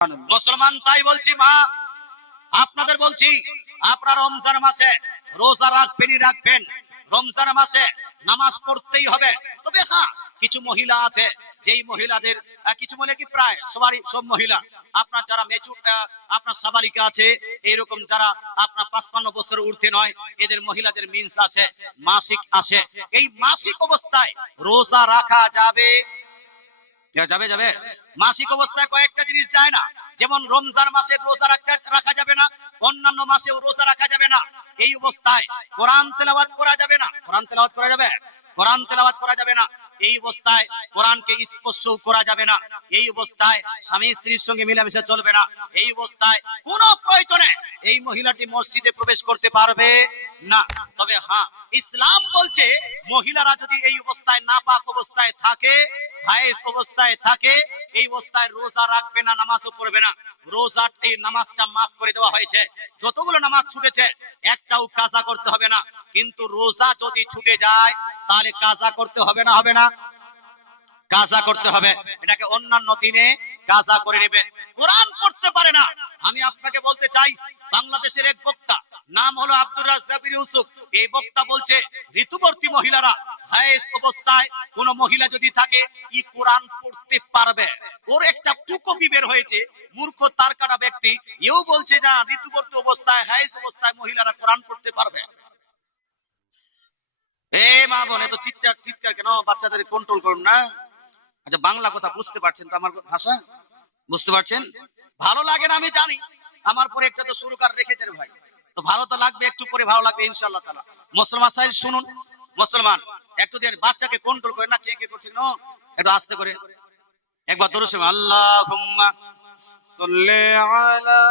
মুসলমান তাই বলছি মা, আপনাদের বলছি আপনারা রমজান মাসে রোজা রাখবেনই রাখবেন, রমজান মাসে নামাজ পড়তেই হবে। তবে হ্যাঁ, কিছু মহিলা আছে যেই মহিলাদের কিছু বলে কি প্রায় সব মহিলা আপনার যারা মেচুর আপনার সাবালিকা আছে, এইরকম যারা আপনার 55 বছরের ঊর্ধ্বে নয়, এদের মহিলাদের মিন্স আসে, মাসিক আসে। এই মাসিক অবস্থায় রোজা রাখা যাবে? যাবে যাবে। মাসিক অবস্থায় কয়েকটা জিনিস যায় না, যেমন রমজান মাসে রোজা রাখা যাবে না, অন্যান্য মাসেও রোজা রাখা যাবে না। এই অবস্থায় কোরআন তেলাওয়াত করা যাবে না। কোরআন তেলাওয়াত করা যাবে? কোরআন তেলাওয়াত করা যাবে না। এই অবস্থায় কোরআনকে স্পর্শ করা যাবে না। এই অবস্থায় স্বামী স্ত্রীর সঙ্গে মিলামিশা চলবে না। এই অবস্থায় কোন প্রয়োজনে এই মহিলাটি মসজিদে প্রবেশ করতে পারবে না। তবে হ্যাঁ, ইসলাম বলছে মহিলারা যদি এই অবস্থায় নাপাক অবস্থায় থাকে, হায়েস অবস্থায় থাকে, এই অবস্থায় রোজা রাখবে না, নামাজও পড়বে না। রোজার এই নামাজটা মাফ করে দেওয়া হয়েছে। যতগুলো নামাজ ছুটেছে একটাও কাজা করতে হবে না। কিন্তু রোজা যদি ছুটে যায় তাহলে কাজা করতে হবে না? হবে না? কাজা করতে হবে। এটাকে অন্যান্য দিনে কাজা করে নেবে। কোরআন পড়তে পারে না। আমি আপনাকে বলতে চাই, বাংলাদেশের এক বক্তা, নাম হলো আব্দুর রাজ্জাক ইউসুফ, এই বক্তা বলছে ঋতুবর্তী মহিলারা হায়েস অবস্থায় কোন মহিলা যদি থাকে, ই কোরআন পড়তে পারবে। ওর একটা টুকপি বের হয়েছে, মূর্খ তার কাটা ব্যক্তি, এও বলছে না ঋতুবর্তী অবস্থায় হায়েস অবস্থায় মহিলারা কোরআন পড়তে পারবে। এ মা বোন, এত চিৎকার কেন? বাচ্চাদের কন্ট্রোল করুন না। আচ্ছা, বাংলা কথা বুঝতে পারছেন তো? আমার ভাষা বুঝতে পারছেন? ভালো লাগে না আমি জানি, আমার পরে একটা তো সুরকার রেখেছেন ভাই, তো ভালো তো লাগবে, একটু পরে ভালো লাগবে ইনশাআল্লাহ তাআলা। মুসলমান সাহেব শুনুন, মুসলমান একটু যে বাচ্চাকে কন্ট্রোল করে না, কে কে করছেন একটু আস্তে করে একবার দরুদ শরীফ, আল্লাহুম্মা সাল্লি আলা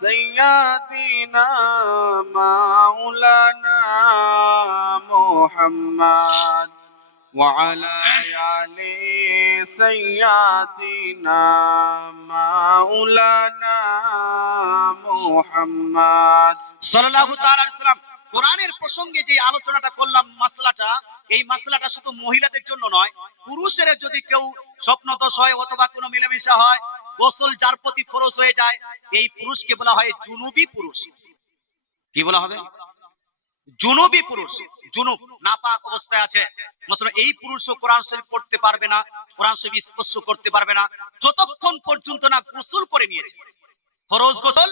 সাইয়্যিদিনা মাওলানা মুহাম্মদ وعلى آل سيدنا مولانا محمد সাল্লাল্লাহু তাআলা আলাইহি সাল্লাম। কোরআনের প্রসঙ্গে যে আলোচনাটা করলাম, মাসলাটা, এই মাসলাটা শুধু মহিলাদের জন্য নয়, পুরুষের যদি কেউ স্বপ্নদোষ হয় অথবা কোনো মিলামেশা হয়, গোসল যার প্রতি ফরজ হয়ে যায়, এই পুরুষকে বলা হয় জুনুবি পুরুষ। কি বলা হবে? জুনুবি পুরুষ। জুনুব, নাপাক অবস্থায় আছে। মুসলমান এই পুরুষও কোরআন শরীফ পড়তে পারবে না, কোরআন শরীফ স্পর্শ করতে পারবে না, যতক্ষণ পর্যন্ত না গোসল করে নিয়েছে। ফরজ গোসল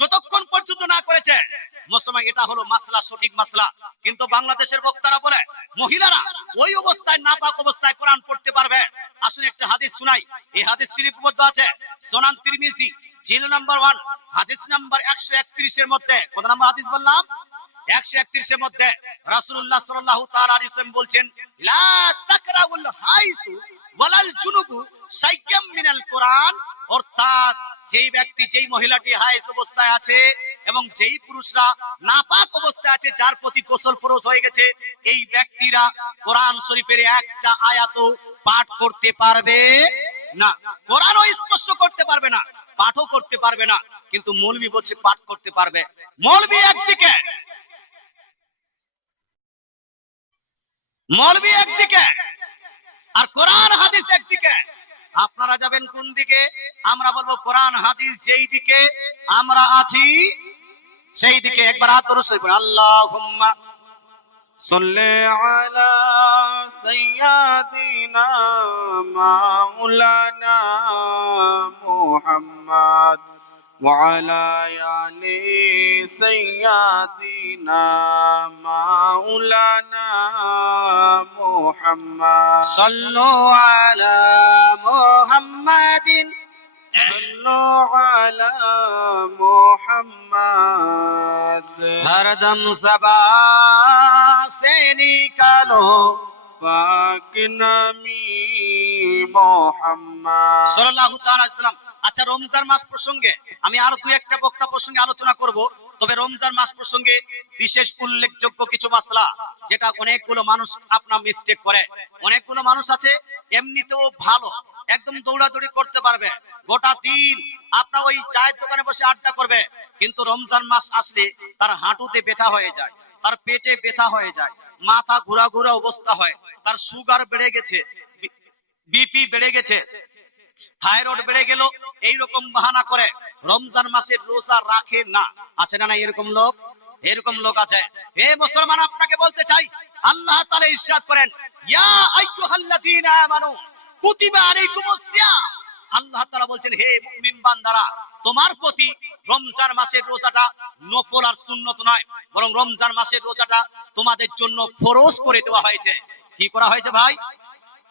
যতক্ষণ পর্যন্ত না করেছে। মুসলমান এটা হলো মাসলা, সঠিক মাসলা। কিন্তু বাংলাদেশের বক্তারা বলে মহিলারা ওই অবস্থায়, নাপাক অবস্থায় কোরআন পড়তে পারবে। আসুন একটা হাদিস শুনাই। এই হাদিস শরীফবদ্ধ আছে সুনান তিরমিজি জিল নাম্বার 1 হাদিস নাম্বার 131 এর মধ্যে। কত নাম্বার হাদিস বললাম? 131 এর মধ্যে রাসূলুল্লাহ সাল্লাল্লাহু তাআলা আলাইহি ওয়াসাল্লাম বলছেন, লা তাকরাউল হাইসু ওয়ালাল জুনুবু শাইয়্যাম মিনাল কোরআন। অর্থাৎ যেই ব্যক্তি, যেই মহিলাটি হায়েস অবস্থায় আছে এবং যেই পুরুষরা নাপাক অবস্থায় আছে, যার প্রতি গোসল ফরজ হয়ে গেছে, এই ব্যক্তিরা কোরআন শরীফের একটা আয়াতও পাঠ করতে পারবে না। কোরআনও স্পর্শ করতে পারবে না, পাঠও করতে পারবে না। কিন্তু মৌলবি বলছে পাঠ করতে পারবে। মৌলবি একদিকে, মৌলবি একদিকে, আর কোরআন হাদিস একদিকে। আপনারা যাবেন কোন দিকে? আমরা বলবো কোরআন হাদিস যেই দিকে আমরা আছি সেই দিকে। একবার হাত ধরে বলুন, আল্লাহুম্মা সাল্লি আলা সাইয়্যিদিনা মাওলানা মুহাম্মদ وعلى آل سيدنا مولانا محمد صلوا على محمد صلوا على محمد हरदम सबा से निकालो पाक नामी मोहम्मद सल्लल्लाहु ताआला अलैहि वसल्लम। আচ্ছা, রমজান মাস প্রসঙ্গে আমি আরো দুই একটা বক্তা প্রসঙ্গে আলোচনা করব। তবে রমজান মাস প্রসঙ্গে বিশেষ উল্লেখযোগ্য কিছু মাসলা, যেটা অনেকগুলো মানুষ আপনার মিস্টেক করে। অনেকগুলো মানুষ আছে এমনিতেও ভালো, একদম দৌড়াদৌড়ি করতে পারবে, গোটা দিন আপনার ওই চায়ের দোকানে বসে আড্ডা করবে, কিন্তু রমজান মাস আসলে তার হাঁটুতে ব্যথা হয়ে যায়, তার পেটে ব্যথা হয়ে যায়, মাথা ঘোরা ঘোরা অবস্থা হয়, তার সুগার বেড়ে গেছে, বিপি বেড়ে গেছে, থাইরয়েড বেড়ে গেল, এইরকম বাহানা করে রমজান মাসের রোজা রাখে না। আছে না না এরকম লোক? এরকম লোক আছে। হে মুসলমান, আপনাকে বলতে চাই, আল্লাহ তাআলা ইরশাদ করেন, ইয়া আইয়ুহাল্লাযীনা আমানু কুতিবা আলাইকুমুস সিয়াম। আল্লাহ তাআলা বলছেন, হে মুমিন বান্দারা, তোমার প্রতি রমজান মাসের রোজাটা নফল আর সুন্নত নয়, বরং রমজান মাসের রোজাটা তোমাদের জন্য ফরজ করে দেওয়া হয়েছে। কি করা হয়েছে ভাই?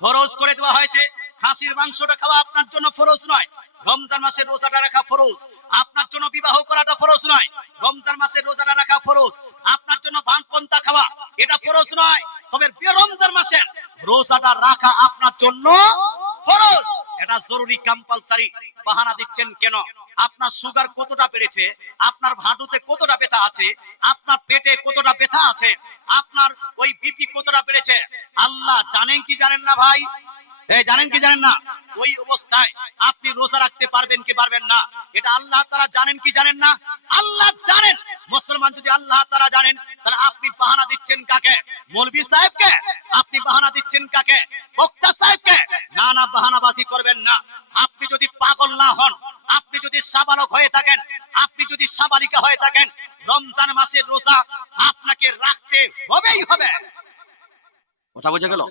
ফরজ করে দেওয়া হয়েছে। খাসির মাংসটা খাওয়া আপনার জন্য ফরজ নয়, রমজান মাসের রোজাটা রাখা ফরজ। আপনার জন্য বিবাহ করাটা ফরজ নয়, রমজান মাসের রোজাটা রাখা ফরজ। আপনার জন্য পান পন্থা খাওয়া এটা ফরজ নয়, তবে রমজান মাসের রোজাটা রাখা আপনার জন্য ফরজ। এটা জরুরি, কম্পালসারি। বাহানা দিচ্ছেন কেন? আপনার সুগার কতটা বেড়েছে, আপনার হাঁটুতে কতটা ব্যথা আছে, আপনার পেটে কতটা ব্যথা আছে, আপনার ওই বিপি কতটা বেড়েছে, আল্লাহ জানেন কি জানেন না ভাই? জানেন কি জানেন না? ওই অবস্থায় আপনি রোজা রাখতে পারবেন কি পারবেন না, এটা আল্লাহ তাআলা জানেন কি জানেন না? আল্লাহ জানেন। মুসলমান, যদি আল্লাহ তাআলা জানেন, তাহলে আপনি বাহানা দিচ্ছেন কাকে? মৌলভী সাহেবকে? আপনি বাহানা দিচ্ছেন কাকে? বক্তা সাহেবকে? না না, বাহানাবাজি করবেন না। আপনি যদি পাগল না হন, আপনি যদি সাবালক হয়ে থাকেন, আপনি যদি সাবালিকা হয়ে থাকেন, রমজান মাসের রোজা আপনাকে রাখতে হবেই হবে। কথা বুঝে গেল?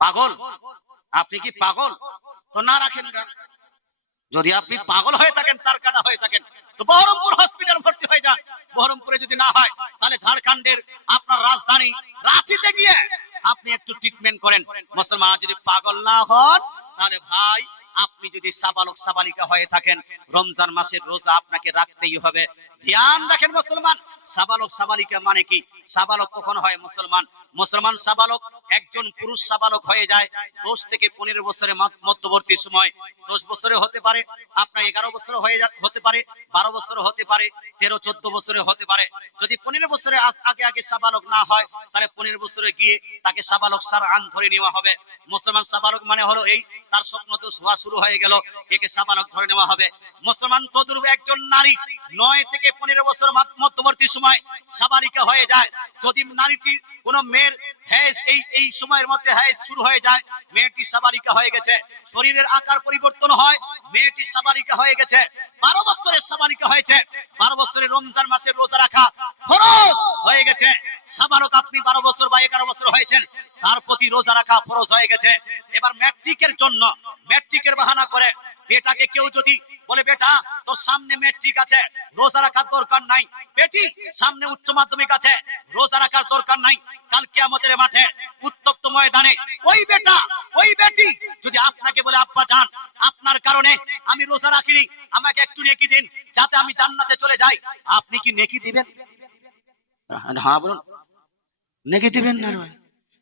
পাগল? আপনি কি পাগল? তো না রাখেন না। যদি আপনি পাগল হয়ে থাকেন, তার কাটা হয়ে থাকেন, তো বহরমপুর হসপিটাল ভর্তি হয়ে যান। বহরমপুরে যদি না হয়, তাহলে ঝাড়খণ্ডের আপনার রাজধানী রাঁচিতে গিয়ে আপনি একটু ট্রিটমেন্ট করেন। মুসলমান, যদি পাগল না হন, তাহলে ভাই আপনি যদি সাবালক সাবালিকা হয়ে থাকেন, রমজান মাসের রোজা আপনাকে রাখতেই হবে। ধ্যান রাখেন মুসলমান, সাবালক সাবালিকা মানে কি? সাবালক কখন হয় মুসলমান? মুসলমান সাবালক একজন পুরুষ সাবালক হয়ে যায় 10 থেকে 15 বছরের মধ্যবর্তী সময়। 10 বছরে হতে পারে, আপনার 11 বছর হতে পারে, 12 বছর হতে পারে, 13-14 বছরে হতে পারে। যদি 15 বছরের আগে আগে সাবালক না হয়, তাহলে 15 বছরে গিয়ে তাকে সাবালক শারআন ধরে নেওয়া হবে। মুসলমান সাবালক মানে হলো এই, তার স্বপ্ন তো হওয়া শুরু হয়ে গেল, একে সাবালক ধরে নেওয়া হবে। মুসলমান তদ্রূপ একজন নারী 9 থেকে 15 বছর মধ্যবর্তী সময় সাবালিকা হয়ে যায়। যদি নারীটি কোন মেয়ের হেজ এই সময়ের মধ্যে হেজ শুরু হয়ে যায়, মেয়েটি সাবালিকা হয়ে গেছে, শরীরের আকার পরিবর্তন হয়, মেয়েটি সাবালিকা হয়ে গেছে, 12 বছরের সাবালিকা হয়েছে, 12 বছরের রমজান মাসের রোজা রাখা ফরজ হয়ে গেছে। সাবালক আপনি 12 বছর বা 11 বছর হয়েছেন, তার প্রতি রোজা রাখা ফরজ হয়ে গেছে। এবার ম্যাট্রিকের জন্য, ম্যাট্রিকের বাহানা করে বেটাকে কেউ যদি বলে, বেটা তোর সামনে ম্যাট্রিক আছে, রোজা রাখার দরকার নাই, বেটি সামনে উচ্চ মাধ্যমিক আছে, রোজা রাখার দরকার নাই, কাল কিয়ামতের মাঠে উত্তপ্ত ময়দানে ওই বেটা ওই বেটি যদি আপনাকে বলে, আব্বা জান আপনার কারণে আমি রোজা রাখিনি, আমাকে একটু নেকি দিন যাতে আমি জান্নাতে চলে যাই, আপনি কি নেকি দিবেন? হ্যাঁ বলুন। নেকি দিবেন না ভাই?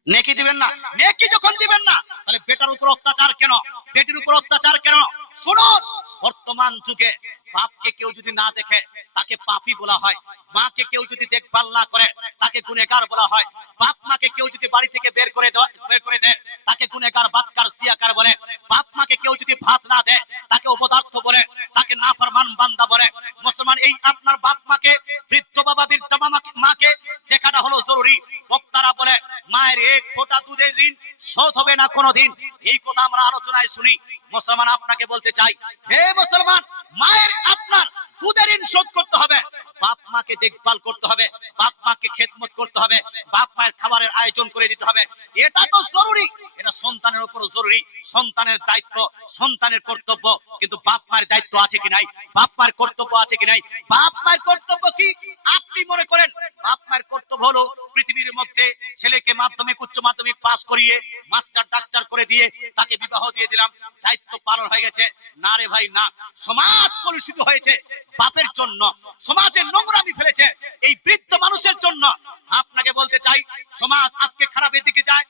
নেকি দিবেন না। নেকি যখন দিবেন না, তাহলে বেটার উপর অত্যাচার কেন, বেটির উপর অত্যাচার কেন? শুনুন, বর্তমান যুগে বাপকে কেউ যদি না দেখে তাকে পাপী বলা হয়, মাকে কেউ যদি দেখভাল না করে তাকে গুনেহগার বলা হয়, বাপ মাকে কেউ যদি বাড়ি থেকে বের করে দেয় তাকে গুনেহগার, বাদকার, সিয়াকার বলে, বাপ মাকে কেউ যদি ভাত না দেয় তাকে অপদার্থ বলে, তাকে নাফরমান বান্দা বলে। মুসলমান, এই আপনার বাপ মাকে, বৃদ্ধ বাবা বৃদ্ধ মাকে দেখাটা হলো জরুরি। বক্তারা বলে মায়ের এক ফোঁটা দুধের ঋণ শোধ হবে না কোনোদিন, এই কথা আমরা আলোচনায় শুনি। মুসলমান, আপনাকে বলতে চাই, হে মুসলমান, মায়ের আপনার দুধের ঋণ শোধ করতে হবে, বাপ মাকে দেখভাল করতে হবে, বাপ মাকে খেদমত করতে হবে, বাপ মায়ের খাবারের আয়োজন করে দিতে হবে, এটা তো জরুরি, এটা সন্তানের উপর জরুরি, সন্তানের দায়িত্ব, সন্তানের কর্তব্য। কিন্তু বাপ মায়ের দায়িত্ব আছে কি নাই? বাপ মায়ের কর্তব্য আছে কি নাই? বাপ মায়ের কর্তব্য কি? আপনি মনে করেন বাপ মায়ের কর্তব্য হলো পৃথিবীর মধ্যে ছেলেকে মাধ্যমিক উচ্চ মাধ্যমিক পাস করিয়ে মাস্টার ডাক্তার করে দিয়ে তাকে বিবাহ দিয়ে দিলাম, দায়িত্ব পালন হয়ে গেছে? না রে ভাই, না। সমাজ কলুষিত হয়েছে বাপের জন্য, সমাজে নোংরামি ফেলেছে এই বৃদ্ধ মানুষের জন্য। আপনাকে বলতে চাই, সমাজ আজকে খারাপের দিকে যায়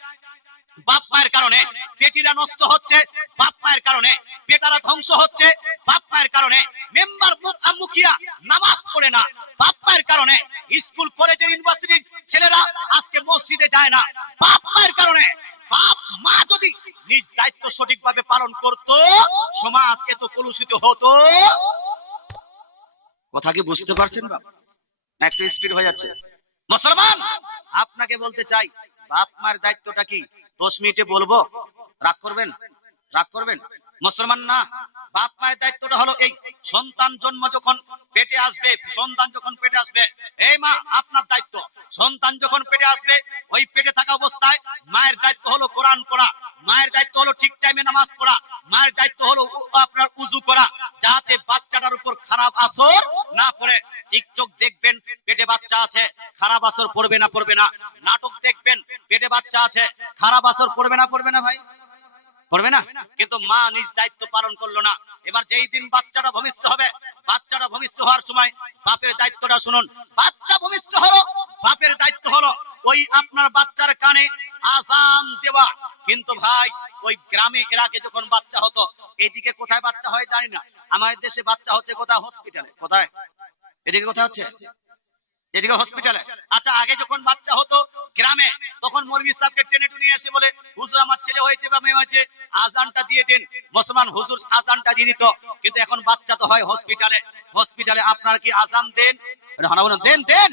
বাপ মায়ের কারণে, বেটিরা নষ্ট হচ্ছে বাপ মায়ের কারণে, বেটারা ধ্বংস হচ্ছে বাপ মায়ের কারণে, মেম্বার মুখিয়া নামাজ পড়ে না বাপ মায়ের কারণে, স্কুল কলেজের ইউনিভার্সিটির ছেলেরা আজকে মসজিদে যায় না বাপ মায়ের কারণে। বাপ মা যদি নিজ দায়িত্ব সঠিকভাবে পালন করত, সমাজ এত কলুষিত হতো। কথা কি বুঝতে পারছেন বাবা? না একটু স্পিড হয়ে যাচ্ছে? মুসলমান, আপনাকে বলতে চাই, বাপ মায়ের দায়িত্বটা কি 10 মিনিটে বলবো? রাগ করবেন? রাগ করবেন? মুসলমান না। বাপ মায়ের দায়িত্বটা হলো এই সন্তান জন্ম যখন পেটে আসবে, সন্তান যখন পেটে আসবে, এই মা আপনার দায়িত্ব, সন্তান যখন পেটে আসবে ওই পেটে থাকা অবস্থায় মায়ের দায়িত্ব হলো কোরআন পড়া, মায়ের দায়িত্ব হলো ঠিক টাইমে নামাজ পড়া, মায়ের দায়িত্ব হলো আপনার উযু করা, যাতে বাচ্চাটার উপর খারাপ আসর না পড়ে। টিকটক দেখবেন পেটে বাচ্চা আছে, খারাপ আসর পড়বে না পড়বে না? নাটক দেখবেন পেটে বাচ্চা আছে, খারাপ আসর পড়বে না পড়বে না ভাই? পড়বে না। কিন্তু মা নিজ দায়িত্ব পালন করলো না। এবার যেই দিন বাচ্চাটা ভূমিষ্ঠ হবে, বাচ্চাটা ভূমিষ্ঠ হওয়ার সময় বাপের দায়িত্বটা শুনুন। বাচ্চা ভূমিষ্ঠ হলো, বাপের দায়িত্ব হলো ওই আপনার বাচ্চার কানে আযান দেওয়া। কিন্তু ভাই ওই গ্রামে এর আগে যখন বাচ্চা হতো, এইদিকে কোথায় বাচ্চা হয় জানি না, আমাদের দেশে বাচ্চা হচ্ছে কোথায়? হসপিটালে। কোথায়? এদিকে কোথায় হচ্ছে? এদিকে হসপিটালে। আচ্ছা আগে যখন বাচ্চা হতো গ্রামে, তখন মৌলভী সাহেবকে টেনে টুনে এসে বলে, হুজুর আমার ছেলে হয়েছে বা মেয়ে হয়েছে, আজানটা দিয়ে দিন। মুসলমান হুজুর আজানটা দিয়ে দিত। কিন্তু এখন বাচ্চা তো হয় হসপিটালে। হসপিটালে আপনার কি আজান দেন? দেন দেন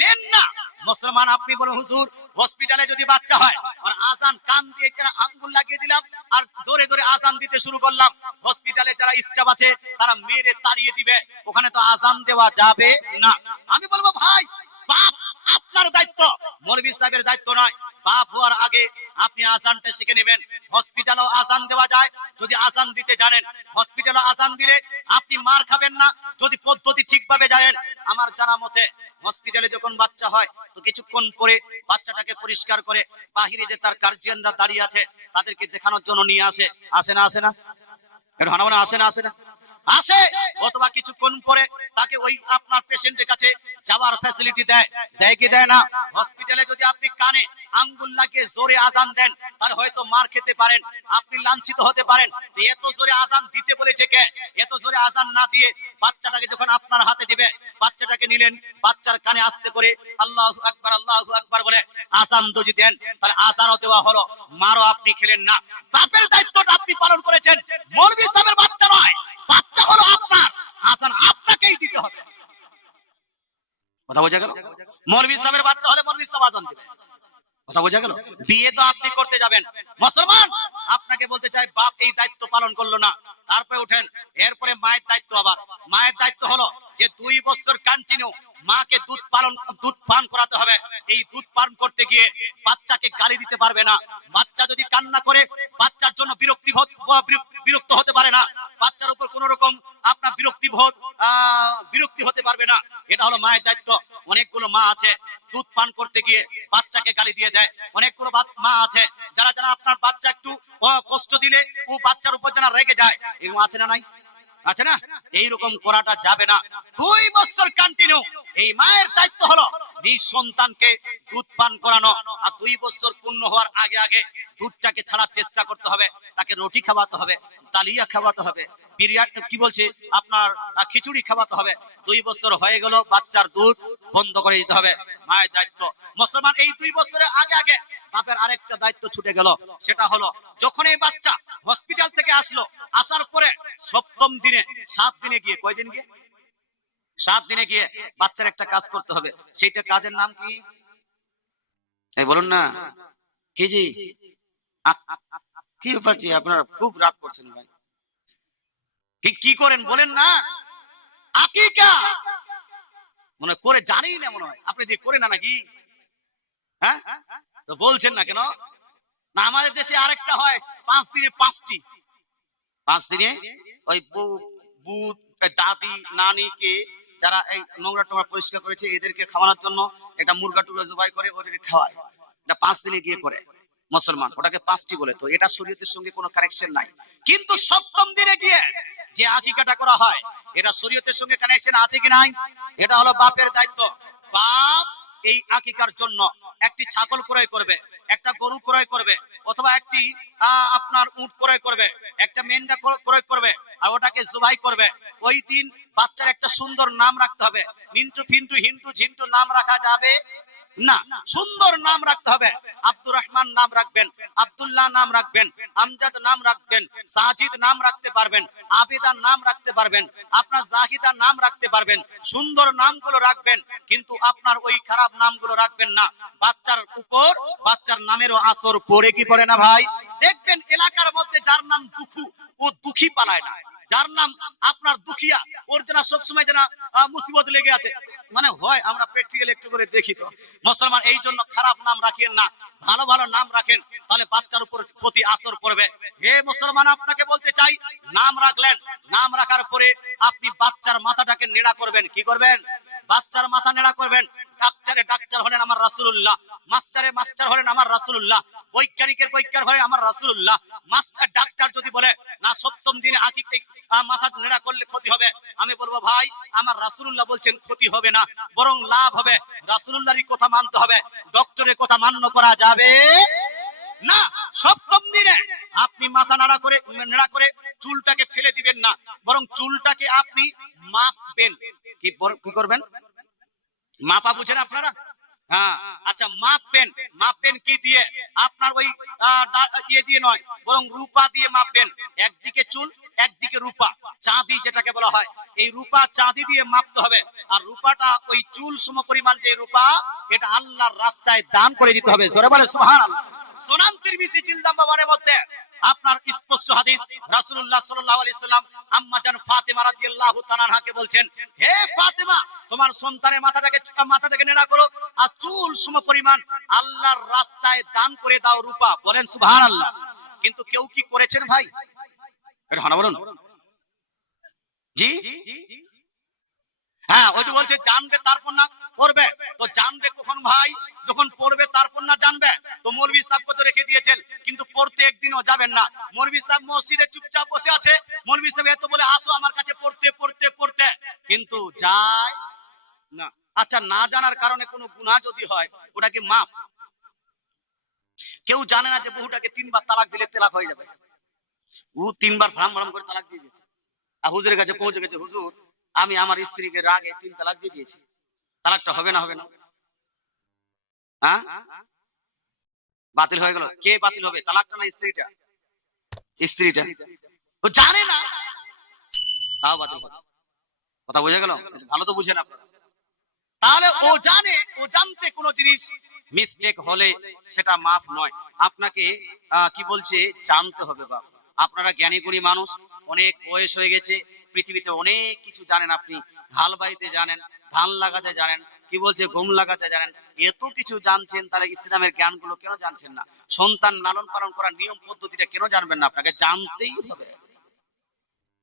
দেন না। মুসলমান আপনি বলেন হুজুর হসপিটালে যদি বাচ্চা হয় আর আজান কান দিয়ে আঙ্গুল লাগিয়ে দিলাম আর জোরে জোরে আজান দিতে শুরু করলাম, হসপিটালে যারা স্টাফ আছে তারা মেরে তাড়িয়ে দিবে, ওখানে তো আজান দেওয়া যাবে না। আমি বলবো ভাই বাপ আপনার দায়িত্ব, মৌলভী সাহেবের দায়িত্ব নয়। বাপ হওয়ার আগে আপনি আজানটা শিখে নেবেন। হসপিটালেও আজান দেওয়া যায় যদি আজান দিতে জানেন। হসপিটালে আজান দিলে আপনি মার খাবেন না যদি পদ্ধতি ঠিকভাবে জানেন। আমার জানা মতে হসপিটালে যখন বাচ্চা হয় তো কিছুক্ষণ পরে বাচ্চাটাকে পরিষ্কার করে বাহিরে যে তার গার্জিয়ানরা দাঁড়িয়ে আছে তাদেরকে দেখানোর জন্য নিয়ে আসে। আসে না? আসে না? এটা হানাবানা আসে না? আসে না? আসে। অথবা কিছুক্ষণ পরে তাকে ওই আপনার পেশেন্টের কাছে যাওয়ার ফ্যাসিলিটি দেয়। দেয় কি দেয় না? হসপিটালে যদি আপনি কানে আঙ্গুল লাগিয়ে জোরে আজান দেন তাহলে হয়তো মার খেতে পারেন, আপনি লাঞ্ছিত হতে পারেন। এত জোরে আজান দিতে বলেছে কে? এত জোরে আজান না দিয়ে বাচ্চাটাকে যখন আপনার হাতে দিবে, বাচ্চাটাকে নিলেন, বাচ্চার কানে আস্তে করে আল্লাহু আকবার আল্লাহু আকবার বলে আজান যদি দেন তাহলে আজানও দেওয়া হলো, মারও আপনি খেলেন না। বাপের দায়িত্বটা আপনি পালন করেছেন। মৌলভী সাহেবের বাচ্চা নয়, বাচ্চা হলো আপনার, আজান আপনাকেই দিতে হবে। কথা বোঝা গেল? মৌলভী সাহেবের বাচ্চা হলে মৌলভী সাহেব আজান দিবেন। কথা বোঝা গেল? বিয়ে তো আপনি করতে যাবেন। মুসলমান আপনাকে বলতে চাই বাপ এই দায়িত্ব পালন করলো না, তারপরে উঠেন। এরপরে মায়ের দায়িত্ব। আবার মায়ের দায়িত্ব হলো যে 2 বছর কন্টিনিউ মাকে দুধ পান করাতে হবে। এই দুধ পান করতে গিয়ে বাচ্চাকে গালি দিতে পারবে না। বাচ্চা যদি কান্না করে বাচ্চার জন্য বিরক্ত হতে পারে না, বাচ্চার উপর কোন রকম আপনার বিরক্তি হতে পারবে না। এটা হলো মায়ের দায়িত্ব। অনেকগুলো মা আছে দুধ পান করতে গিয়ে বাচ্চাকে গালি দিয়ে দেয়। অনেকগুলো মা আছে যারা যারা আপনার বাচ্চা একটু কষ্ট দিলে ও বাচ্চার উপর যেন রেগে যায়। এরকম আছে না? নাই? আছে না? এইরকম করাটা যাবে না। 2 বছর কন্টিনিউ এই মায়ের দায়িত্ব হলো নিজ সন্তানকে দুধ পান করানো। আর 2 বছর পূর্ণ হওয়ার আগে আগে দুধটাকে ছাড়ার চেষ্টা করতে হবে। তাকে রুটি খাওয়াতে হবে, দালিয়া খাওয়াতে হবে, বিরিয়ানি কি বলছে আপনার খিচুড়ি খাওয়াতে হবে। 2 বছর হয়ে গেল বাচ্চার দুধ বন্ধ করে দিতে হবে। মায়ের দায়িত্ব। মুসলমান এই 2 বছরের আগে আগে বাপের আরেকটা দায়িত্ব ছুটে গেল, সেটা হলো যখন এই বাচ্চা হসপিটাল থেকে আসলো, আসার পরে 7ম দিনে 7 দিনে গিয়ে, কয়দিন গিয়ে? 7 দিনে গিয়ে বাচ্চার একটা কাজ করতে হবে। সেইটা কাজের নাম কি? এই বলুন না। কি জি? কি ব্যাপার জি, আপনারা খুব রাগ করছেন ভাই। কি করেন বলেন না? আকিকা মনে করে জানেই না মনে হয়। আপনি দিয়ে করে না নাকি? হ্যাঁ তো বলছেন না কেন? না আমাদের দেশে আরেকটা হয় 5 দিনে 5টি। 5 দিনে ওই দাদি নানিকে যারা এই নোংরা টোংরা পরিষ্কার করেছে এদেরকে খাওয়ানোর জন্য একটা মুরগা টুরগা জবাই করে ওদেরকে খাওয়ায়। এটা 5 দিনে গিয়ে করে মুসলমান, ওটাকে 5টি বলে। তো এটা শরীয়তের সঙ্গে কোনো কানেকশন নাই। কিন্তু 7ম দিনে গিয়ে যে আকিকাটা করা হয় এটা শরীয়তের সঙ্গে কানেকশন আছে কি নাই? এটা হলো বাপের দায়িত্ব। বাপ এই আকিকার জন্য একটি ছাগল ক্রয় করবে, একটা গরু ক্রয় করবে, অথবা একটি আপনার উট ক্রয় করবে, একটা মেন্ডা ক্রয় করবে আর ওটাকে জবাই করবে। ওই দিন বাচ্চার একটা সুন্দর নাম রাখতে হবে। মিন্টু ফিন্টু হিন্টু ঝিন্টু নাম রাখা যাবে না, সুন্দর নাম রাখতে হবে। আব্দুর রহমান নাম রাখবেন, আব্দুল্লাহ নাম রাখবেন, আমজাদ নাম রাখবেন, সাজিদ নাম রাখতে পারবেন, আবিদা নাম রাখতে পারবেন, আপনার জাহিদা নাম রাখতে পারবেন। সুন্দর নামগুলো রাখবেন, কিন্তু আপনার ওই খারাপ নামগুলো রাখবেন না। বাচ্চার উপর বাচ্চার নামেরও আসর পড়ে কি পড়ে না ভাই? দেখবেন এলাকার মধ্যে যার নাম দুখু, ও দুঃখী পালায় না। যার নাম আপনার দুখিয়া, ওর যেন সবসময় যেন মুসিবত লেগে আছে। মানে হয়, আমরা প্র্যাকটিক্যাল একটু করে দেখি তো। মুসলমান এই জন্য খারাপ নাম রাখেন না, ভালো ভালো নাম রাখেন, তাহলে বাচ্চার উপর প্রতি আসর পড়বে। হে মুসলমান, আপনাকে বলতে চাই, নাম রাখলেন, নাম রাখার পরে আপনি বাচ্চার মাথাটাকে নেড়া করবেন। কি করবেন? বাচ্চার মাথা নেড়া করবেন। ডাক্তারে ডাক্তার হলেন আমার রাসূলুল্লাহ, মাস্টারে মাস্টার হলেন আমার রাসূলুল্লাহ, বৈজ্ঞানিকের বৈজ্ঞানিক হলেন আমার রাসূলুল্লাহ। মাস্টার ডাক্তার যদি বলে না সপ্তম দিনে আকিকে মাথা নেড়া করলে ক্ষতি হবে, আমি বলবো ভাই আমার রাসূলুল্লাহ বলছেন ক্ষতি হবে না, বরং লাভ হবে। রাসূলুল্লাহর কথা মানতে হবে, ডক্টরের কথা মান্য করা যাবে না। সপ্তম দিনে আপনি মাথা নাড়া করে চুলটাকে ফেলে দিবেন না, বরং চুলটাকে আপনি মাপবেন। কি করবেন? মাপা বুঝেন আপনারা? হ্যাঁ, আচ্ছা, মাপবেন। মাপবেন কি দিয়ে? আপনার ওই ইয়ে দিয়ে নয়, বরং রূপা দিয়ে মাপবেন। একদিকে চুল, একদিকে রূপা, চাঁদি যেটাকে বলা হয়, এই রূপা চাঁদি দিয়ে মাপতে হবে। আর রূপাটা ওই চুল সম পরিমাণ যে রূপা, এটা আল্লাহর রাস্তায় দান করে দিতে হবে। জোরে বলে সুবহানাল্লাহ। সুনান তিরমিজি জিলদ নাম্বার 1 এর মধ্যে আপনার স্পষ্ট হাদিস, রাসূলুল্লাহ সাল্লাল্লাহু আলাইহি সাল্লাম আম্মা জান ফাতেমা রাদিয়াল্লাহু তাআলা আনহাকে বলছেন, হে ফাতেমা, তোমার সন্তানের মাথাটাকে নেড়া করো, আর চুল সম পরিমাণ আল্লাহর রাস্তায় দান করে দাও রূপা। বলেন সুবহানাল্লাহ। কিন্তু কেউ কি করেছেন ভাই? এটা হনা বলুন জি। হ্যাঁ, ওই যে বলছে জানবে তারপর না করবে। তো জানবে কখন ভাই? যখন পড়বে তারপর না জানবে। তো মৌলভী সাহেবকে তো রেখে দিয়েছেন, কিন্তু পড়তে একদিনও যাবেন না। মৌলভী সাহেব মসজিদে চুপচাপ বসে আছে, মৌলভী সাহেব এত বলে আসো আমার কাছে পড়তে পড়তে পড়তে, কিন্তু যায় না। আচ্ছা, না জানার কারণে কোনো গুনাহ যদি হয়, ওটা কি মাফ? কেউ জানে না যে বহুটাকে 3 বার তালাক দিলে তালাক হয়ে যাবে। ও 3 বার ফ্রাম ফ্রাম করে তালাক দিয়ে দিয়েছে, আর হুজুরের কাছে পৌঁছে গেছে, হুজুর আমি আমার স্ত্রীকে রাগে 3 তালাক দিয়ে দিয়েছি, তালাকটা হবে না হবে না? হ্যাঁ, বাতিল হয়ে গেল। কে বাতিল হবে, তালাকটা না স্ত্রীটা? স্ত্রীটা। ও জানে না, তাও বাতিল হবে। কথা বোঝা গেল? ভালো তো বুঝেন আপনারা। তাহলে ও জানে, ও জানতে কোনো জিনিস মিস্টেক হলে সেটা মাফ নয়। আপনাকে কি বলছে জানতে হবে। বাপ, আপনারা জ্ঞানী গুণী মানুষ, অনেক বয়স হয়ে গেছে, পৃথিবীতে অনেক কিছু জানেন। আপনি হাল বাইতে জানেন, ধান লাগাতে জানেন, কি বলছে গম লাগাতে জানেন, এত কিছু জানছেন, তাহলে ইসলামের জ্ঞানগুলো কেন জানছেন না? সন্তান লালন পালন করার নিয়ম পদ্ধতিটা কেন জানবেন না? আপনাকে জানতেই হবে।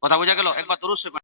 কথা বোঝা গেল? একবার দরুদ শরীফ